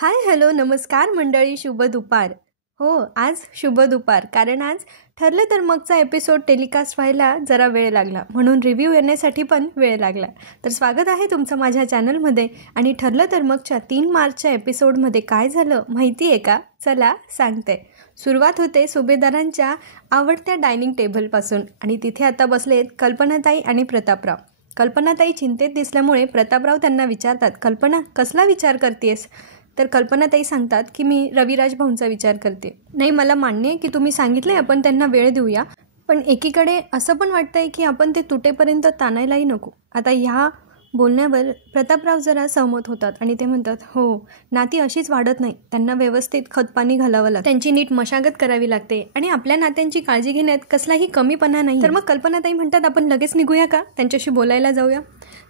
Hi hello नमस्कार मंडळी, शुभ दुपार. हो, आज शुभ दुपार, कारण आज ठरलं तर मगचा एपिसोड टेलिकास्ट व्हायला जरा वेळ लागला, म्हणून रिव्ह्यू येण्यासाठी पण वेळ लागला. तर स्वागत आहे तुमचं माझ्या चॅनलमध्ये. आणि ठरलं तर मगच्या 3 मार्चच्या एपिसोडमध्ये काय झालं माहिती आहे का? चला सांगते. सुरुवात होते सुभेदारांच्या आवडत्या डायनिंग टेबलपासून, आणि तिथे आता बसलेत कल्पनाताई आणि प्रतापराव. कल्पनाताई चिंतेत दिसल्यामुळे प्रतापराव त्यांना विचारतात, कल्पना कसला विचार करतेस? तर कल्पनाताई सांगतात की मी रविराज भाऊंचा विचार करते. नाही, मला मान्य आहे की तुम्ही सांगितले आपण त्यांना वेळ देऊया, पण एकीकडे असं पण वाटतंय की आपण ते तुटेपर्यंत ताणायलाही नको. आता ह्या बोलण्यावर प्रतापराव जरा सहमत होतात आणि ते म्हणतात, हो, नाती अशीच वाढत नाही, त्यांना व्यवस्थित खतपाणी घालावं लागतं, त्यांची नीट मशागत करावी लागते, आणि आपल्या नात्यांची काळजी घेण्यात कसलाही कमीपणा नाही. तर मग कल्पनाताई म्हणतात, आपण लगेच निघूया का, त्यांच्याशी बोलायला जाऊया?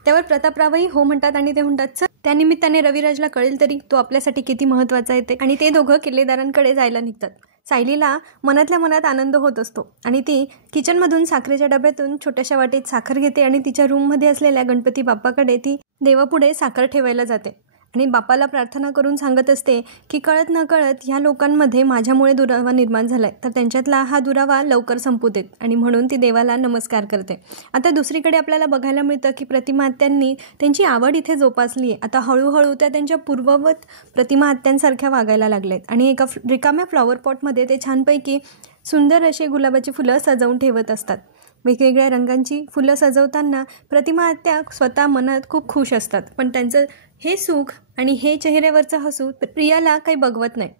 त्यावर प्रतापरावही हो म्हणतात आणि ते म्हणतात, चल, त्यानिमित्ताने रविराजला कळेल तरी तो आपल्यासाठी किती महत्त्वाचा आहे ते. आणि ते दोघं किल्लेदारांकडे जायला निघतात. सायलीला मनातल्या मनात आनंद होत असतो आणि ती किचनमधून साखरेच्या डब्यातून छोट्याशा वाटीत साखर घेते आणि तिच्या रूममध्ये असलेल्या गणपती बाप्पाकडे ती देवापुढे साखर ठेवायला जाते आणि बाप्पाला प्रार्थना करून सांगत असते की कळत न कळत ह्या लोकांमध्ये माझ्यामुळे दुरावा निर्माण झालाय, तर त्यांच्यातला हा दुरावा लवकर संपू देत, आणि म्हणून ती देवाला नमस्कार करते. आता दुसरीकडे आपल्याला बघायला मिळतं की प्रतिमा आत्यांनी त्यांची आवड इथे जोपासली आहे. आता हळूहळू त्या त्यांच्या पूर्ववत प्रतिमा आत्यांसारख्या वागायला लागल्यात आणि एका रिकाम्या फ्लॉवर पॉटमध्ये ते छानपैकी सुंदर असे गुलाबाची फुलं सजवून ठेवत असतात. वेगवेगळ्या रंगांची फुलं सजवताना प्रतिमा आत्या स्वतः मनात खूप खुश असतात, पण त्यांचं हे सुख आणि हे चेहऱ्यावरचं हसू प्रियाला काही बघवत नाही.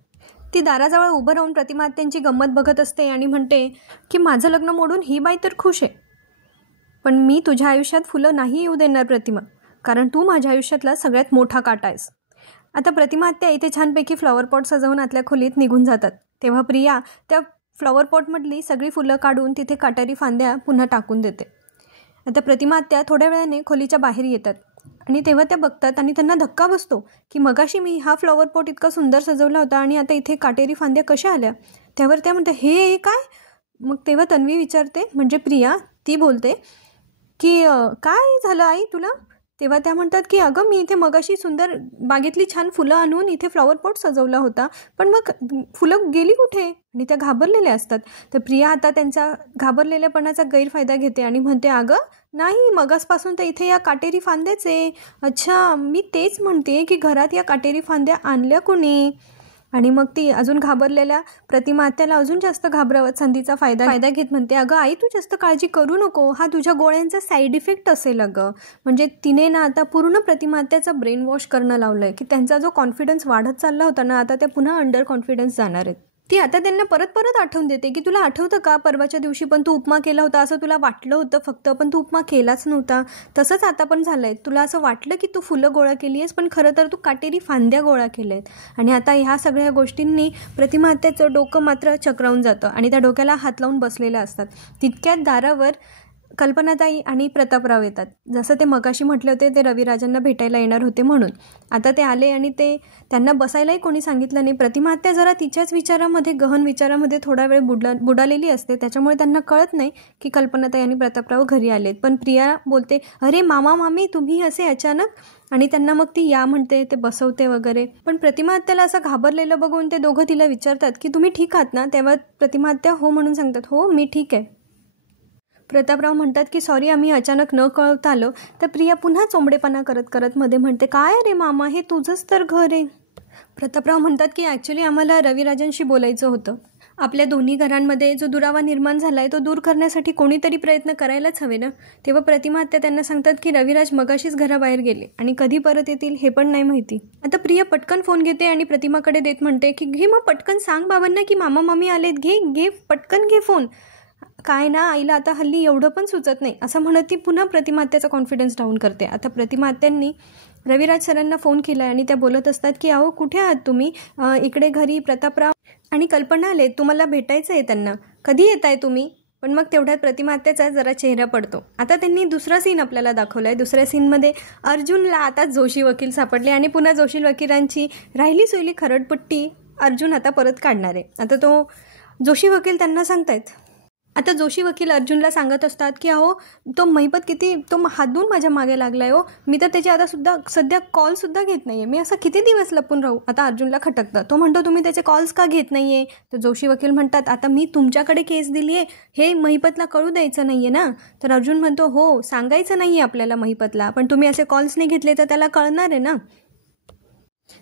ती दाराजवळ उभं राहून प्रतिमा आत्यांची गंमत बघत असते आणि म्हणते की माझं लग्न मोडून ही बाई तर खुश आहे, पण मी तुझ्या आयुष्यात फुलं नाही येऊ देणार प्रतिमा, कारण तू माझ्या आयुष्यातला सगळ्यात मोठा काटा आहेस. आता प्रतिमा आत्या इथे छानपैकी फ्लॉवर पॉट सजवून आतल्या खोलीत निघून जातात. तेव्हा प्रिया त्या फ्लॉवर पॉटमधली सगळी फुलं काढून तिथे काटेरी फांद्या पुन्हा टाकून देते. आता प्रतिमा आत्या थोड्या वेळाने खोलीच्या बाहेर येतात आणि तेव्हा त्या बघतात आणि त्यांना धक्का बसतो की मगाशी मी हा फ्लॉवर पॉट इतका सुंदर सजवला होता आणि आता इथे काटेरी फांद्या कशा आल्या? त्यावर त्या म्हणतात, हे काय? मग तेव्हा तन्वी विचारते, म्हणजे प्रिया, ती बोलते की काय झालं आई तुला? तेव्हा त्या म्हणतात की अगं, मी इथे मगाशी सुंदर बागेतली छान फुलं आणून इथे फ्लॉवर पॉट सजवला होता, पण मग फुलं गेली कुठे? आणि त्या घाबरलेल्या असतात. तर प्रिया आता त्यांचा घाबरलेल्यापणाचा गैरफायदा घेते आणि म्हणते, अगं नाही, मगासपासून तर इथे या काटेरी फांद्याच आहे. अच्छा, मी तेच म्हणते की घरात या काटेरी फांद्या आणल्या कोणी? आणि मग ती अजून घाबरलेल्या प्रतिमा आत्याला अजून जास्त घाबरवत संधीचा फायदा घेत म्हणते, अगं आई, तू जास्त काळजी करू नको, हा तुझ्या गोळ्यांचा साईड इफेक्ट असेल. अगं, म्हणजे तिने ना आता पूर्ण प्रतिमा आत्याचा ब्रेन वॉश करणं लावलं आहे की त्यांचा जो कॉन्फिडन्स वाढत चालला होता ना, आता त्या पुन्हा अंडर कॉन्फिडन्स जाणार आहेत. ती आता त्यांना परत आठवून देते की तुला आठवतं का, परवाच्या दिवशी पण तू उपमा केला होता, असं तुला वाटलं होतं फक्त, पण तू उपमा केलाच नव्हता. तसंच आता पण झालंय, तुला असं वाटलं की तू फुलं गोळा केली आहेस, पण खरं तर तू काटेरी फांद्या गोळा केल्या आहेत. आणि आता ह्या सगळ्या गोष्टींनी प्रतिमा आत्याचं डोकं मात्र चक्रावून जातं आणि त्या डोक्याला हात लावून बसलेल्या असतात. तितक्यात दारावर कल्पनाताई आणि प्रतापराव येतात. जसं ते मगाशी म्हटले होते, ते रविराजांना भेटायला येणार होते म्हणून. आता ते आले आणि त्यांना बसायलाही कोणी सांगितलं नाही. प्रतिमा आत्या जरा तिच्याच विचारामध्ये, गहन विचारामध्ये थोडा वेळ बुडालेली असते, त्याच्यामुळे त्यांना कळत नाही की कल्पनाताई आणि प्रतापराव घरी आलेत. पण प्रिया बोलते, अरे मामा मामी, तुम्ही असे अचानक? आणि त्यांना मग ती या म्हणते, ते बसवते वगैरे. पण प्रतिमा आत्याला असं घाबरलेलं बघून ते दोघं तिला विचारतात की तुम्ही ठीक आहात ना? तेव्हा प्रतिमा आत्या हो म्हणून सांगतात, हो, मी ठीक आहे. प्रतापराव म्हणतात की सॉरी, आम्ही अचानक न कळवता आलो. तर प्रिया पुन्हा चोंबडेपणा करत मध्ये म्हणते, काय रे मामा, हे तुझंच तर घर आहे. प्रतापराव म्हणतात की ॲक्च्युली आम्हाला रविराजांशी बोलायचं होतं. आपल्या दोन्ही घरांमध्ये जो दुरावा निर्माण झाला आहे तो दूर करण्यासाठी कोणीतरी प्रयत्न करायलाच हवे ना. तेव्हा प्रतिमा आत्या त्यांना सांगतात की रविराज मगाशीच घराबाहेर गेले आणि कधी परत येतील हे पण नाही माहिती. आता प्रिया पटकन फोन घेते आणि प्रतिमाकडे देत म्हणते की घे मग, पटकन सांग बाबांना की मामा मामी आलेत, घे पटकन घे फोन. काय ना, आईला आता हल्ली एवढं पण सुचत नाही, असं म्हणत ती पुन्हा प्रतिमा आत्याचा कॉन्फिडन्स डाऊन करते. आता प्रतिमा आत्यांनी रविराज सरांना फोन केला आणि त्या बोलत असतात की अहो, कुठे आहात तुम्ही? इकडे घरी प्रतापराव आणि कल्पना आलेत, तुम्हाला भेटायचं आहे त्यांना, कधी येत आहे तुम्ही? पण मग तेवढ्यात प्रतिमा आत्याचा जरा चेहरा पडतो. आता त्यांनी दुसरा सीन आपल्याला दाखवला आहे. दुसऱ्या सीनमध्ये अर्जुनला आता जोशी वकील सापडले आणि पुन्हा जोशी वकिलांची राहिली सोयली खरडपट्टी अर्जुन आता परत काढणार आहे. आता तो जोशी वकील त्यांना सांगतायत, आता जोशी वकील अर्जुनला सांगत असतात की अहो तो महिपत किती तो हातून माझ्या मागे लागला आहे हो, मी तर त्याचे आता सध्या कॉलसुद्धा घेत नाही आहे, मी असं किती दिवस लपून राहू. आता अर्जुनला खटकतं. तो म्हणतो तुम्ही त्याचे कॉल्स का घेत नाही आहे. तर जोशी वकील म्हणतात आता मी तुमच्याकडे केस दिली आहे हे महिपतला कळू द्यायचं नाही आहे ना. तर अर्जुन म्हणतो हो सांगायचं नाही आहे आपल्याला महिपतला, पण तुम्ही असे कॉल्स नाही घेतले तर त्याला कळणार आहे ना,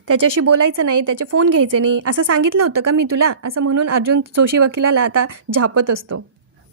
त्याच्याशी बोलायचं नाही, त्याचे फोन घ्यायचे नाही, असं सांगितलं होतं का मी तुला, असं म्हणून अर्जुन जोशी वकिलाला आता झापत असतो.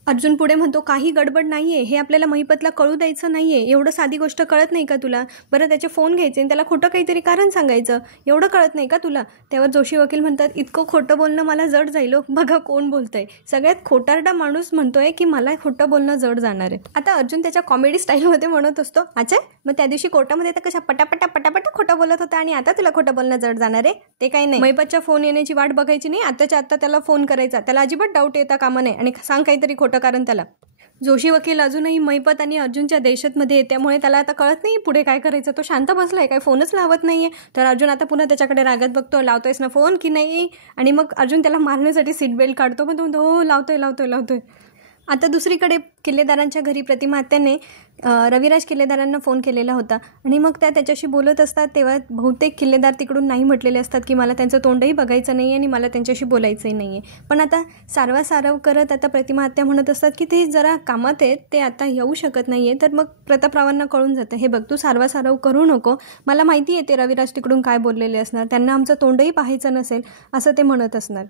अर्जुन पुढे म्हणतो काही गडबड नाही आहे, हे आपल्याला महिपतला कळू द्यायचं नाही आहे, एवढं साधी गोष्ट कळत नाही का तुला. बरं त्याचे फोन घ्यायचे आणि त्याला खोटं काहीतरी कारण सांगायचं, एवढं कळत नाही का तुला. त्यावर जोशी वकील म्हणतात इतकं खोटं बोलणं मला जड जाईल. बघा कोण बोलतंय, सगळ्यात खोटारडा माणूस म्हणतोय की मला खोटं बोलणं जड जाणार आहे. आता अर्जुन त्याच्या कॉमेडी स्टाईलमध्ये म्हणत असतो अच्छा मग त्या दिवशी कोर्टामध्ये तर कशा पटापटा खोटं बोलत होता आणि आता तुला खोटं बोलणं जड जाणार आहे. ते काही नाही, महिपतच्या फोन येण्याची वाट बघायची नाही, आत्ताच्या आत्ता त्याला फोन करायचा, त्याला अजिबात डाऊट येता कामा नये आणि सांग काहीतरी खोटं कारण त्याला. जोशी वकील अजूनही महिपत आणि अर्जुनच्या देशातमध्ये त्यामुळे त्याला आता कळत नाही पुढे काय करायचं. तो शांत बसलाय, काय फोनच लावत नाहीये. तर अर्जुन आता पुन्हा त्याच्याकडे रागत बघतो, लावतोयस ना फोन की नाही. आणि मग अर्जुन त्याला मारण्यासाठी सीट बेल्ट काढतो, पण तो म्हणतो हो लावतोय. आता दुसरीकडे किल्लेदारांच्या घरी प्रतिमा आत्याने रविराज किल्लेदारांना फोन केलेला होता आणि मग त्या त्याच्याशी बोलत असतात तेव्हा बहुतेक किल्लेदार तिकडून नाही म्हटलेले असतात की मला त्यांचं तोंडही बघायचं नाही आहे आणि मला त्यांच्याशी बोलायचंही नाही आहे. पण आता सारवासारव करत आता प्रतिमा आत्या म्हणत असतात की ते जरा कामात आहेत, ते आता येऊ शकत नाही आहे. तर मग प्रतापरावांना कळून जातं हे बघ तू सारवासारव करू नको, मला माहिती आहे ते रविराज तिकडून काय बोललेले असणार, त्यांना आमचं तोंडही पाहायचं नसेल असं ते म्हणत असणार.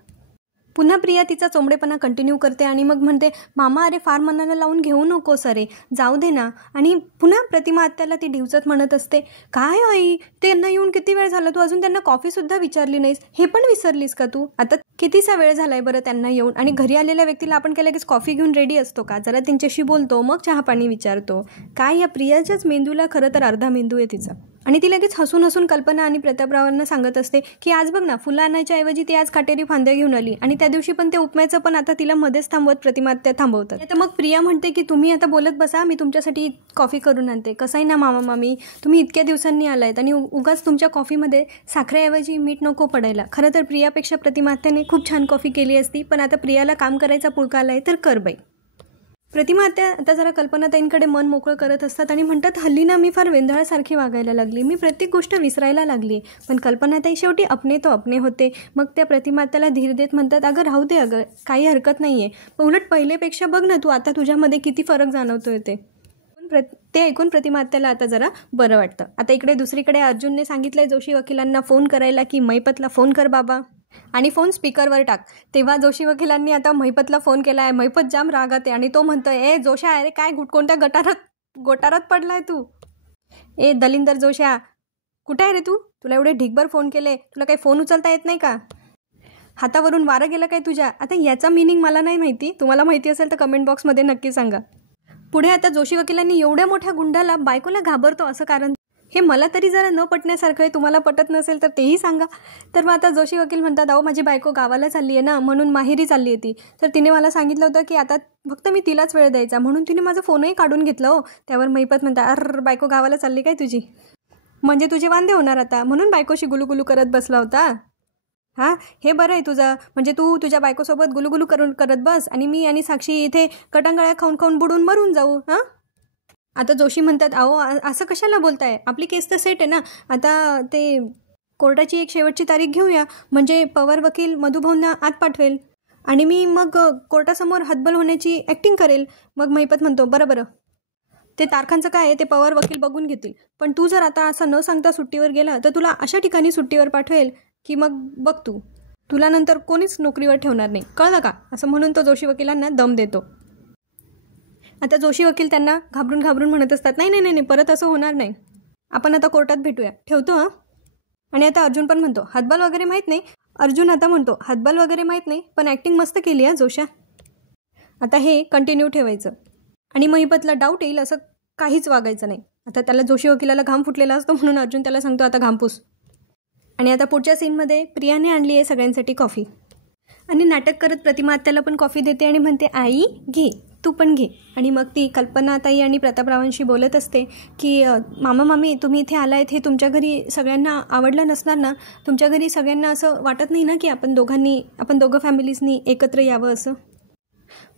पुन्हा प्रिया तिचा चोंबडेपणा कंटिन्यू करते आणि मग म्हणते मामा अरे फार मनाला लावून घेऊ नको सरे, जाऊ दे ना. आणि पुन्हा प्रतिमा आत्याला ती ढिवचत म्हणत असते काय आई त्यांना येऊन किती वेळ झाला, तू अजून त्यांना कॉफीसुद्धा विचारली नाहीस, हे पण विसरलीस का तू. आता कितीसा वेळ झालाय बरं त्यांना येऊन, आणि घरी आलेल्या व्यक्तीला आपण केलं की कॉफी घेऊन रेडी असतो का, जरा त्यांच्याशी बोलतो मग चहा पाणी विचारतो. काय या प्रियाच्याच मेंदूला खरं तर अर्धा मेंदू आहे तिचा. आणि ती लगेच हसून कल्पना आणि प्रतापरावांना सांगत असते की आज बघ ना फुलं आणायच्या ऐवजी ती आज काटेरी फांद्या घेऊन आली, आणि त्या दिवशी पण ते उपम्याचं पण आता तिला मध्येच थांबवत प्रतिमा आत्या थांबवतात. आता मग प्रिया म्हणते की तुम्ही आता बोलत बसा, मी तुमच्यासाठी कॉफी करून आणते. कसं आहे ना मामा मामी, तुम्ही इतक्या दिवसांनी आलायत आणि उगाच तुमच्या कॉफीमध्ये साखरेऐवजी मीठ नको पडायला. खरं तर प्रियापेक्षा प्रतिमा आत्याने खूप छान कॉफी केली असती, पण आता प्रियाला काम करायचा पुळका आलाय तर कर बाई. प्रतिमा आत्या आता जरा कल्पनाताईंकडे मन मोकळं करत असतात आणि म्हणतात हल्ली ना मी फार वेंधळासारखी वागायला लागली, मी प्रत्येक गोष्ट विसरायला लागली. पण कल्पनाताई शेवटी अपने तो अपने होते. मग त्या प्रतिमा आत्याला धीर देत म्हणतात अगं राहू दे, अगं काही हरकत नाही आहे, उलट पहिलेपेक्षा बघ ना तू आता तुझ्यामध्ये किती फरक जाणवतोय ते ऐकून प्रतिमा आत्याला आता जरा बरं वाटतं. आता इकडे दुसरीकडे अर्जुनने सांगितलंय जोशी वकिलांना फोन करायला की महिपतला फोन कर बाबा आणि फोन स्पीकरवर टाक. तेव्हा जोशी वकिलांनी आता महिपतला फोन केला आहे. महिपत जाम रागात आहे आणि तो म्हणतोय ए जोशा अरे काय कोणत्या गोटारात पडलाय तू, ए दलिंदर जोशा कुठे आहे रे तू, तुला एवढे ढिगभर फोन केले, तुला काही फोन उचलता येत नाही का, हातावरून वारं गेलं काय तुझ्या. आता याचा मिनिंग मला नाही माहिती, तुम्हाला माहिती असेल तर कमेंट बॉक्समध्ये नक्की सांगा. पुढे आता जोशी वकिलांनी एवढ्या मोठ्या गुंडाला बायकोला घाबरतो असं कारण, हे मला तरी जरा न पटण्यासारखं आहे, तुम्हाला पटत नसेल तर तेही सांगा. तर मग आता जोशी वकील म्हणतात अहो माझी बायको गावाला चालली आहे ना, म्हणून माहेरी चालली आहे ती, तर तिने मला सांगितलं होतं की आता फक्त मी तिलाच वेळ द्यायचा, म्हणून तिने माझं फोनही काढून घेतलं हो. त्यावर महिपत म्हणतात अरे बायको गावाला चालली काय तुझी, म्हणजे तुझे वांदे होणार आता, म्हणून बायकोशी गुलुगुलू करत बसला होता. हां हे बरं आहे तुझं, म्हणजे तू तुझ्या बायकोसोबत गुलुगुलू करत बस आणि मी आणि साक्षी इथे कटांगळ्या खाऊन बुडून मरून जाऊ. हां आता जोशी म्हणतात अहो असं कशाला बोलताय, आपली केस तर सेट आहे ना, आता ते कोर्टाची एक शेवटची तारीख घेऊया, म्हणजे पवार वकील मधुभाऊंना आत पाठवेल आणि मी मग कोर्टासमोर हतबल होण्याची ॲक्टिंग करेल. मग महिपत म्हणतो बरं ते तारखांचं काय आहे ते पवार वकील बघून घेतील, पण तू जर आता असं न सांगता सुट्टीवर गेला तर तुला अशा ठिकाणी सुट्टीवर पाठवेल की मग बघ तुला नंतर कोणीच नोकरीवर ठेवणार नाही, कळलं का, असं म्हणून तो जोशी वकिलांना दम देतो. आता जोशी वकील त्यांना घाबरून म्हणत असतात नाही परत असं होणार नाही, आपण आता कोर्टात भेटूया, ठेवतो हां. आणि आता अर्जुन पण म्हणतो हातबल वगैरे माहीत नाही, अर्जुन आता म्हणतो हातबल वगैरे माहीत नाही पण ॲक्टिंग मस्त केली आहे जोशा. आता हे कंटिन्यू ठेवायचं आणि महिपतला डाऊट येईल असं काहीच वागायचं नाही. आता त्याला जोशी वकिलाला घाम फुटलेला असतो म्हणून अर्जुन त्याला सांगतो आता घामपूस. आणि आता पुढच्या सीनमध्ये प्रियाने आणली आहे सगळ्यांसाठी कॉफी आणि नाटक करत प्रतिमा आत्याला पण कॉफी देते आणि म्हणते आई घे तू पण घे. आणि मग ती कल्पनाताई आणि प्रतापरावांशी बोलत असते की मामा मामी तुम्ही इथे आलायत हे तुमच्या घरी सगळ्यांना आवडलं नसणार ना, तुमच्या घरी सगळ्यांना असं वाटत नाही ना की आपण दोघं फॅमिलीजनी एकत्र यावं असं.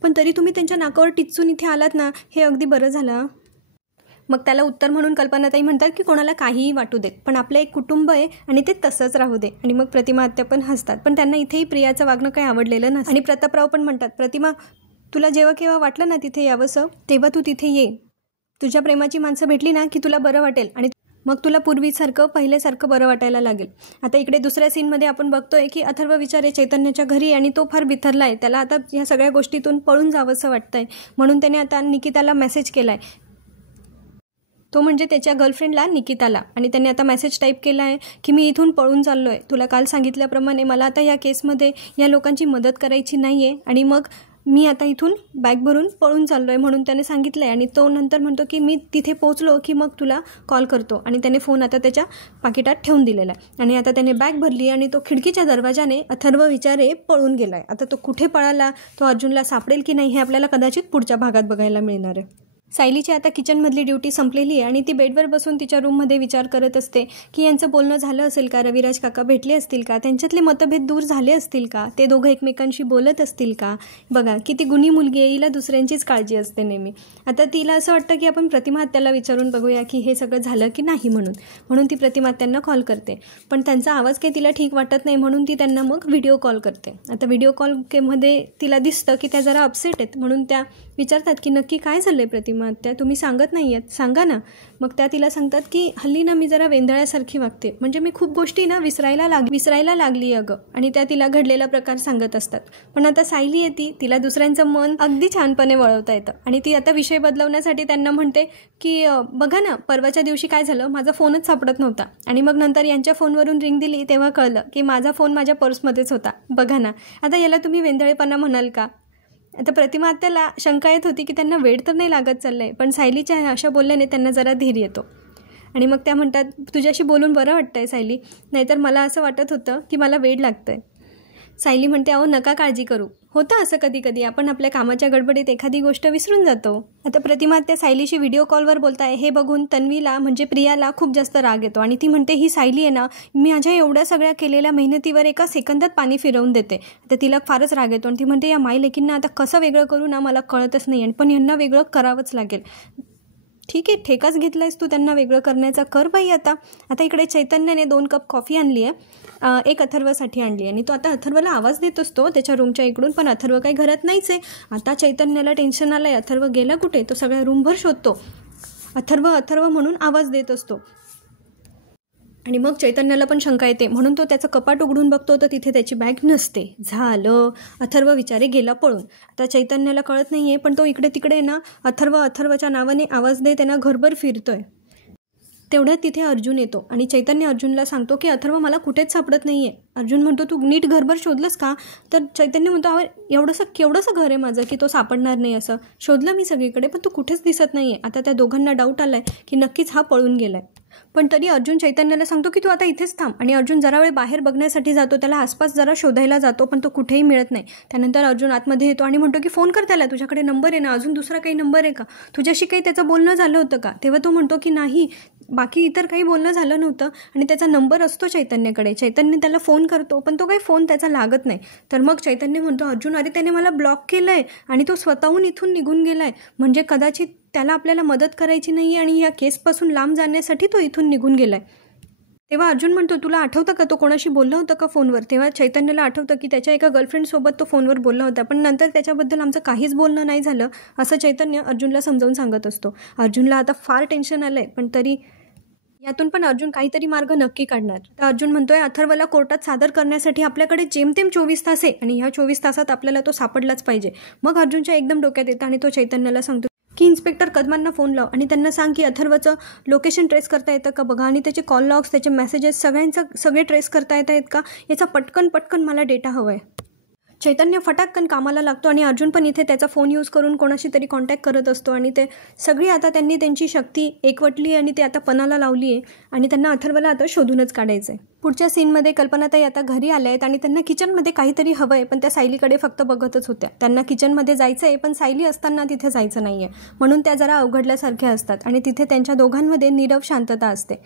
पण तरी तुम्ही त्यांच्या नाकावर टिचून इथे आलात ना, हे अगदी बरं झालं. मग त्याला उत्तर म्हणून कल्पनाताई म्हणतात की कोणाला काहीही वाटू देत, पण आपलं एक कुटुंब आहे आणि ते तसंच राहू दे. आणि मग प्रतिमा आत्या पण हसतात, पण त्यांना इथेही प्रियाचं वागणं काही आवडलेलं नसतं. आणि प्रतापराव पण म्हणतात, प्रतिमा तुला जेव्हा केव्हा वाटलं ना तिथे यावंसं, तेव्हा तू तिथे ये. तुझ्या प्रेमाची माणसं भेटली ना की तुला बरं वाटेल आणि मग तुला पूर्वीसारखं पहिल्यासारखं बरं वाटायला लागेल. आता इकडे दुसऱ्या सीनमध्ये आपण बघतोय की अथर्व विचारे चैतन्याच्या घरी आणि तो फार बिथरला आहे. त्याला आता ह्या सगळ्या गोष्टीतून पळून जावंसं वाटतंय, म्हणून त्याने आता निकिताला मेसेज केला आहे. तो म्हणजे त्याच्या गर्लफ्रेंडला निकिताला, आणि त्याने आता मेसेज टाईप केला आहे की मी इथून पळून चाललो आहे. तुला काल सांगितल्याप्रमाणे मला आता या केसमध्ये या लोकांची मदत करायची नाही आहे आणि मग मी आता इथून बॅग भरून पळून चाललो आहे म्हणून त्याने सांगितलं आहे. आणि तो नंतर म्हणतो की मी तिथे पोहोचलो की मग तुला कॉल करतो. आणि त्याने फोन आता त्याच्या पाकिटात ठेवून दिलेला आहे. आणि आता त्याने बॅग भरली आणि तो खिडकीच्या दरवाजाने अथर्व विचारे पळून गेला आहे. आता तो कुठे पळाला, तो अर्जुनला सापडेल की नाही हे आपल्याला कदाचित पुढच्या भागात बघायला मिळणार आहे. सायलीची आता किचनमधली ड्युटी संपलेली आहे आणि ती बेडवर बसून तिच्या रूममध्ये विचार करत असते की यांचं बोलणं झालं असेल का, रविराज काका भेटले असतील का, त्यांच्यातले मतभेद दूर झाले असतील का, ते दोघं एकमेकांशी बोलत असतील का. बघा किती गुणी मुलगी आहे, हिला दुसऱ्यांचीच काळजी असते नेहमी. आता तिला असं वाटतं की आपण प्रतिमा आत्याला विचारून बघूया की हे सगळं झालं की नाही म्हणून ती प्रतिमा आत्यांना कॉल करते. पण त्यांचा आवाज काही तिला ठीक वाटत नाही म्हणून ती त्यांना मग व्हिडिओ कॉल करते. आता व्हिडिओ कॉलमध्ये तिला दिसतं की त्या जरा अपसेट आहेत, म्हणून त्या विचारतात की नक्की काय झालं आहे प्रतिमा आत्या, तुम्ही सांगत नाही आहेत, सांगा ना. मग त्या तिला सांगतात की हल्ली ना मी जरा वेंधळ्यासारखी वागते, म्हणजे मी खूप गोष्टी ना विसरायला लागली अगं. आणि त्या तिला घडलेला प्रकार सांगत असतात. पण आता सायली येते, तिला दुसऱ्यांचं मन अगदी छानपणे वळवता येतं आणि ती आता विषय बदलवण्यासाठी त्यांना म्हणते की बघा ना परवाच्या दिवशी काय झालं, माझा फोनच सापडत नव्हता आणि मग नंतर यांच्या फोनवरून रिंग दिली तेव्हा कळलं की माझा फोन माझ्या पर्समध्येच होता. बघा ना, आता याला तुम्ही वेंधळेपणा म्हणाल का. आता प्रतिमा आत्याला शंका येत होती की त्यांना वेळ तर नाही लागत चाललंय, पण सायलीच्या अशा बोलल्याने त्यांना जरा धीर येतो. आणि मग त्या म्हणतात तुझ्याशी बोलून बरं वाटतंय सायली, नाहीतर मला असं वाटत होतं की मला वेळ लागतंय. सायली म्हणते अहो नका काळजी करू, होतं असं कधी कधी, आपण आपल्या कामाच्या गडबडीत एखादी गोष्ट विसरून जातो. आता प्रतिमा आत्या सायलीशी व्हिडिओ कॉलवर बोलताय हे बघून तन्वीला म्हणजे प्रियाला खूप जास्त राग येतो आणि ती म्हणते ही सायली आहे ना, माझ्या एवढ्या सगळ्या केलेल्या मेहनतीवर एका सेकंदात पाणी फिरवून देते. आता तिला फारच राग येतो आणि ती म्हणते या माई लेकींना आता कसं वेगळं करू ना मला कळतच नाही, आणि पण यांना वेगळं करावंच लागेल. ठीक आहे, ठेकाच घेतलायस तू त्यांना वेगळं करण्याचा, कर बाई. आता इकडे चैतन्याने 2 कप कॉफी आणली आहे, एक अथर्वसाठी आणली आहे आणि तो आता अथर्वला आवाज देत असतो त्याच्या रूमच्या इकडून, पण अथर्व काही घरात नाहीच आहे. आता चैतन्याला टेन्शन आलं आहे, अथर्व गेला कुठे, तो सगळ्या रूमभर शोधतो. अथर्व म्हणून आवाज देत असतो आणि मग चैतन्याला पण शंका येते, म्हणून तो त्याचं कपाट उघडून बघतो तर तिथे त्याची बॅग नसते. झालं, अथर्व विचारे गेला पळून. आता चैतन्याला कळत नाही आहे, पण तो इकडे तिकडे ना अथर्वच्या नावाने आवाज देत त्यांना घरभर फिरतोय. तेवढ्यात तिथे अर्जुन येतो आणि चैतन्य अर्जुनला सांगतो की अथर्व मला कुठेच सापडत नाही आहे. अर्जुन म्हणतो तू नीट घरभर शोधलंस का, तर चैतन्य म्हणतो अहो केवढंसं घर आहे माझं की तो सापडणार नाही, असं शोधलं मी सगळीकडे पण तू कुठेच दिसत नाही आहे. आता त्या दोघांना डाऊट आलाय की नक्कीच हा पळून गेलाय. पण तरी अर्जुन चैतन्याला सांगतो की तू आता इथेच थांब, आणि अर्जुन जरा वेळ बाहेर बघण्यासाठी जातो, त्याला आसपास जरा शोधायला जातो पण तो कुठेही मिळत नाही. त्यानंतर अर्जुन आतमध्ये येतो आणि म्हणतो की फोन कर त्याला, तुझ्याकडे नंबर आहे ना, अजून दुसरा काही नंबर आहे का, तुझ्याशी काही त्याचं बोलणं झालं होतं का. तेव्हा तो म्हणतो की नाही, बाकी इतर काही बोलणं झालं नव्हतं, आणि त्याचा नंबर असतो चैतन्याकडे. चैतन्य त्याला फोन करतो पण तो काही फोन त्याचा लागत नाही. तर मग चैतन्य म्हणतो अर्जुन अरे त्याने मला ब्लॉक केलं आहे आणि तो स्वतःहून इथून निघून गेला आहे, म्हणजे कदाचित त्याला आपल्याला मदत करायची नाही आणि या केसपासून लांब जाण्यासाठी तो इथून निघून गेला आहे. तेव्हा अर्जुन म्हणतो तुला आठवतं का तो कोणाशी बोलला होता का फोनवर. तेव्हा चैतन्याला आठवतं की त्याच्या एका गर्लफ्रेंडसोबत तो फोनवर बोलला होता, पण नंतर त्याच्याबद्दल आमचं काहीच बोलणं नाही झालं असं चैतन्य अर्जुनला समजावून सांगत असतो. अर्जुनला आता फार टेन्शन आलं आहे, पण तरी यातून पण अर्जुन काहीतरी मार्ग नक्की काढणार. तर अर्जुन म्हणतोय अथर्वला कोर्टात सादर करण्यासाठी आपल्याकडे जेमतेम 24 तास आहे आणि ह्या 24 तासात आपल्याला तो सापडलाच पाहिजे. मग अर्जुनच्या एकदम डोक्यात येतं आणि तो चैतन्याला सांगतो की इन्स्पेक्टर कदमांना फोन लाव आणि त्यांना सांग की अथर्वचं लोकेशन ट्रेस करता येतं का बघा, आणि त्याचे कॉल लॉग्स, त्याचे मेसेजेस सगळे ट्रेस करता येत आहेत का, याचा पटकन मला डेटा हवा आहे. चैतन्य फटाकन कामाला लागतो आणि अर्जुन पण इथे त्याचा फोन यूज करून कोणाशी तरी कॉन्टॅक्ट करत असतो आणि ते सगळी आता त्यांनी त्यांची शक्ती एकवटली आणि ते आता पणाला लावली आहे आणि त्यांना अथर्वला आता शोधूनच काढायचं आहे. पुढच्या सीनमध्ये कल्पनाताई आता घरी आल्या आहेत आणि त्यांना किचनमध्ये काहीतरी हवं आहे, पण त्या सायलीकडे फक्त बघतच होत्या. त्यांना किचनमध्ये जायचं आहे पण सायली असताना तिथे जायचं नाही आहे, म्हणून त्या जरा अवघडल्यासारख्या असतात आणि तिथे त्यांच्या दोघांमध्ये नीरव शांतता असते.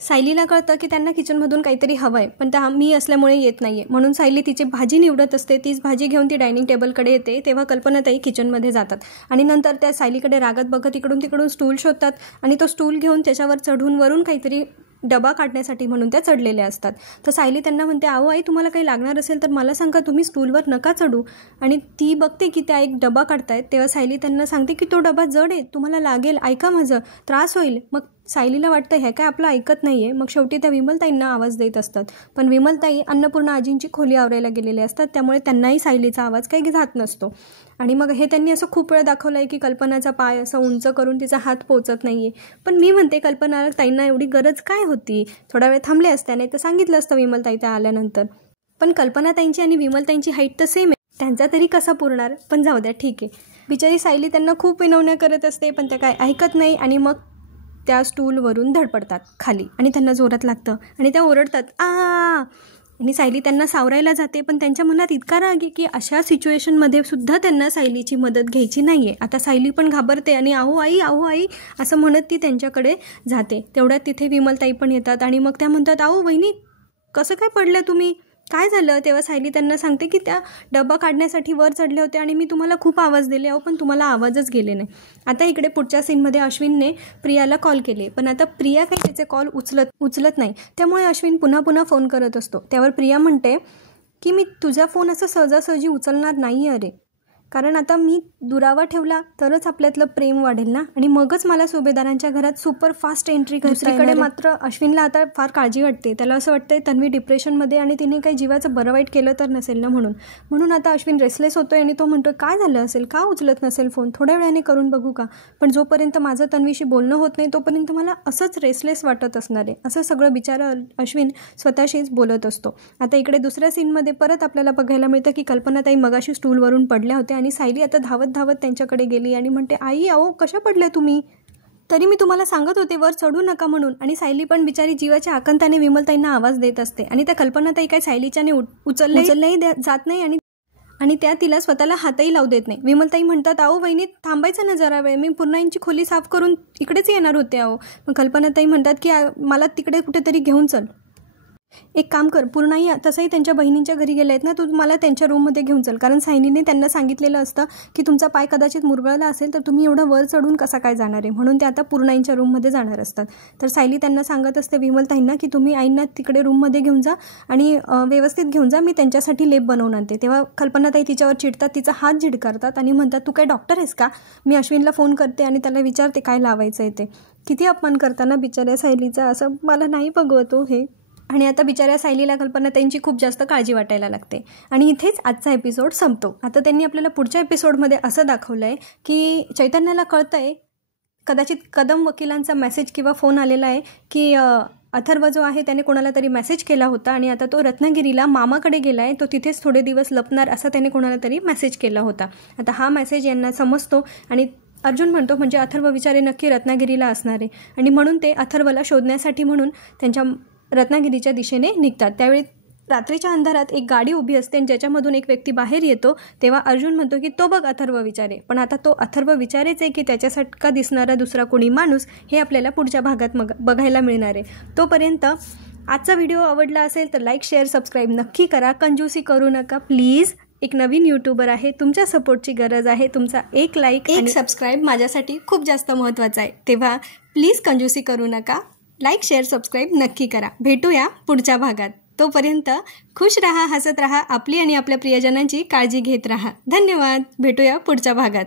सायलीला कळतं की त्यांना किचनमधून काहीतरी हवं आहे, पण त्या मी असल्यामुळे येत नाही आहे. म्हणून सायली तिची भाजी निवडत असते. तीच भाजी घेऊन ती डायनिंग टेबलकडे येते. तेव्हा कल्पनाताई किचनमध्ये जातात आणि नंतर त्या सायलीकडे रागत बघत इकडून तिकडून स्टूल शोधतात आणि तो स्टूल घेऊन त्याच्यावर चढून वरून काहीतरी डबा काढण्यासाठी म्हणून त्या चढलेल्या असतात. तर सायली त्यांना म्हणते, अहो आई, तुम्हाला काही लागणार असेल तर मला सांगा, तुम्ही स्टूलवर नका चढू. आणि ती बघते की त्या एक डबा काढतायत. तेव्हा सायली त्यांना सांगते की तो डबा जड आहे, तुम्हाला लागेल, ऐका माझं, त्रास होईल. मग सायलीला वाटतं ह्या काय आपलं ऐकत नाही आहे. मग शेवटी त्या विमलताईंना आवाज देत असतात. पण विमलताई अन्नपूर्णा आजींची खोली आवरायला गेलेले असतात, त्यामुळे त्यांनाही सायलीचा आवाज काही जात नसतो. आणि मग हे त्यांनी असं खूप वेळा दाखवलं आहे की कल्पनाचा पाय असं उंच करून तिचा हात पोचत नाही आहे. पण मी म्हणते कल्पना ताईंना एवढी गरज काय होती, थोडा वेळ थांबले असत्याने तर सांगितलं असतं विमलताई त्या आल्यानंतर. पण कल्पनाताईंची आणि विमलताईंची हाईट तर सेम आहे, त्यांचा तरी कसा पुरणार. पण जाऊ द्या, ठीक आहे. बिचारी सायली त्यांना खूप विनवण्या करत असते, पण त्या काय ऐकत नाही आणि मग त्या स्टूलवरून धडपडतात खाली आणि त्यांना जोरात लागतं आणि त्या ओरडतात, आ. आणि सायली त्यांना सावरायला जाते, पण त्यांच्या मनात इतका राग आहे की अशा सिच्युएशनमध्ये सुद्धा त्यांना सायलीची मदत घ्यायची नाही आहे. आता सायली पण घाबरते आणि अहो आई असं म्हणत ती त्यांच्याकडे जाते. तेवढ्यात तिथे विमलताई पण येतात आणि मग त्या म्हणतात, अहो वहिनी, कसं काय पडलं तुम्ही, काय झालं. तेव्हा सायली त्यांना सांगते की त्या डबा काढण्यासाठी वर चढले होते आणि मी तुम्हाला खूप आवाज दिले, अहो पण तुम्हाला आवाजच गेले नाही. आता इकडे पुढच्या सीनमध्ये अश्विनने प्रियाला कॉल केले, पण आता प्रिया काही त्याचे कॉल उचलत नाही. त्यामुळे अश्विन पुन्हा फोन करत असतो. त्यावर प्रिया म्हणते की मी तुझा फोन असं सहजासहजी उचलणार नाही अरे, कारण आता मी दुरावा ठेवला तरच आपल्यातलं प्रेम वाढेल ना, आणि मगच मला सुभेदारांच्या घरात सुपर फास्ट एंट्री करता. दुसरीकडे मात्र अश्विनला आता फार काळजी वाटते. त्याला असं वाटतंय तन्वी डिप्रेशनमध्ये आणि तिने काही जीवाचं बरं वाईट केलं तर नसेल ना, म्हणून आता अश्विन रेसलेस होतोय आणि तो म्हणतोय काय झालं असेल, का उचलत नसेल फोन, थोड्या वेळाने करून बघू का. पण जोपर्यंत माझं तन्वीशी बोलणं होत नाही तोपर्यंत मला असंच रेसलेस वाटत असणार आहे. असं सगळं बिचारा अश्विन स्वतःशीच बोलत असतो. आता इकडे दुसऱ्या सीनमध्ये परत आपल्याला बघायला मिळतं की कल्पनाताई मगाशी स्टूलवरून पडल्या होत्या आणि सायली आता धावत त्यांच्याकडे गेली आणि म्हणते, आई अहो कशा पडल्या तुम्ही, तरी मी तुम्हाला सांगत होते वर चढू नका म्हणून. आणि सायली पण बिचारी जीवाच्या आकंताने विमलताईंना आवाज देत असते आणि त्या कल्पनाताई काय सायलीच्याने उचलल्याही जात नाही आणि त्या तिला स्वतःला हातही लावू देत नाही. विमलताई म्हणतात, अहो वहिनी थांबायचं ना जरा वेळ, मी पुन्हा यांची खोली साफ करून इकडेच येणार होते अहो. मग कल्पनाताई म्हणतात की मला तिकडे कुठेतरी घेऊन चल, एक काम कर, पूर्णाई तसंही त्यांच्या बहिणींच्या घरी गेले आहेत ना, तू मला त्यांच्या रूममध्ये घेऊन चल, कारण सायलीने त्यांना सांगितलेलं असतं की तुमचा पाय कदाचित मुरगळला असेल तर तुम्ही एवढं वर चढून कसा काय जाणार आहे, म्हणून ते आता पूर्णाईंच्या रूममध्ये जाणार असतात. तर सायली त्यांना सांगत असते विमलताईंना की तुम्ही आईंना तिकडे रूममध्ये घेऊन जा आणि व्यवस्थित घेऊन जा, मी त्यांच्यासाठी लेप बनवून आणते. तेव्हा कल्पनाताई तिच्यावर चिडतात, तिचा हात झिडकारतात आणि म्हणतात, तू काय डॉक्टर आहेस का, मी अश्विनला फोन करते आणि त्याला विचारते काय लावायचं आहे ते. किती अपमान करताना बिचाऱ्या सायलीचा, असं मला नाही बघवतो हे. आणि आता बिचाऱ्या सायलीला कल्पनाताईंची खूप जास्त काळजी वाटायला लागते आणि इथेच आजचा एपिसोड संपतो. आता त्यांनी आपल्याला पुढच्या एपिसोडमध्ये असं दाखवलं आहे की चैतन्याला कळतं आहे, कदाचित कदम वकिलांचा मेसेज किंवा फोन आलेला आहे की अथर्व जो आहे त्याने कोणाला तरी मेसेज केला होता आणि आता तो रत्नागिरीला मामाकडे गेला आहे, तो तिथेच थोडे दिवस लपणार असा त्याने कोणाला तरी मेसेज केला होता. आता हा मेसेज यांना समजतो आणि अर्जुन म्हणतो म्हणजे अथर्व विचारे नक्की रत्नागिरीला असणार आहे आणि म्हणून ते अथर्वला शोधण्यासाठी म्हणून त्यांच्या रत्नागिरीच्या दिशेने निघतात. त्यावेळी रात्रीच्या अंधारात एक गाडी उभी असते आणि ज्याच्यामधून एक व्यक्ती बाहेर येतो. तेव्हा अर्जुन म्हणतो की तो बघ अथर्व विचारे, पण आता तो अथर्व विचारेच आहे की त्याच्यासारखा दिसणारा दुसरा कोणी माणूस हे आपल्याला पुढच्या भागात बघायला मिळणार आहे. तोपर्यंत आजचा व्हिडिओ आवडला असेल तर लाईक, शेअर, सबस्क्राईब नक्की करा. कंजूसी करू नका प्लीज. एक नवीन यूट्यूबर आहे, तुमच्या सपोर्टची गरज आहे. तुमचा एक लाईक आणि सबस्क्राईब माझ्यासाठी खूप जास्त महत्त्वाचा आहे, तेव्हा प्लीज कंजूसी करू नका. लाईक, शेअर, सबस्क्राईब नक्की करा. भेटूया पुढच्या भागात. तोपर्यंत खुश रहा, हसत रहा, आपली आणि आपल्या प्रियजनांची काळजी घेत रहा. धन्यवाद. भेटूया पुढच्या भागात.